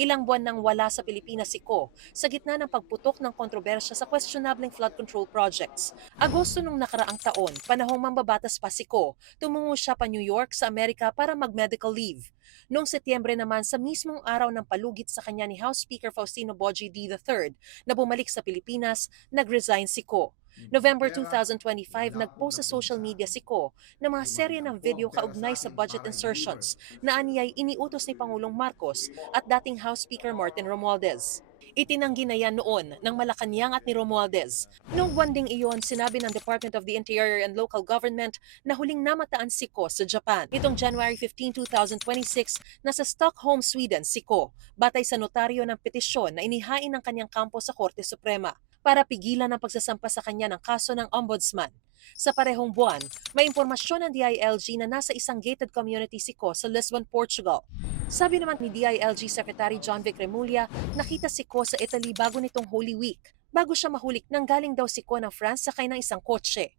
Ilang buwan nang wala sa Pilipinas si Ko sa gitna ng pagputok ng kontrobersya sa questionableng flood control projects. Agosto nung nakaraang taon, panahong mambabatas pa si Ko, tumungo siya pa New York sa Amerika para mag-medical leave. Noong Setyembre naman, sa mismong araw ng palugit sa kanya ni House Speaker Faustino Bogie D. III na bumalik sa Pilipinas, nag-resign si Ko. November 2025, nagpost sa social media si Ko ng mga serye ng video kaugnay sa budget insertions na aniyay iniutos ni Pangulong Marcos at dating House Speaker Martin Romualdez. Itinanggi na yan noon ng Malacanang at ni Romualdez. Noong buwan ding iyon, sinabi ng Department of the Interior and Local Government na huling namataan si Ko sa Japan. Itong January 15, 2026, nasa Stockholm, Sweden si Ko, batay sa notaryo ng petisyon na inihain ng kanyang kampo sa Korte Suprema para pigilan ang pagsasampa sa kanya ng kaso ng ombudsman. Sa parehong buwan, may impormasyon ng DILG na nasa isang gated community si Ko sa Lisbon, Portugal. Sabi naman ni DILG Secretary John Vic Remulla, nakita si Ko sa Italy bago nitong Holy Week. Bago siya mahulik, nanggaling daw si Ko ng France sakay ng isang kotse.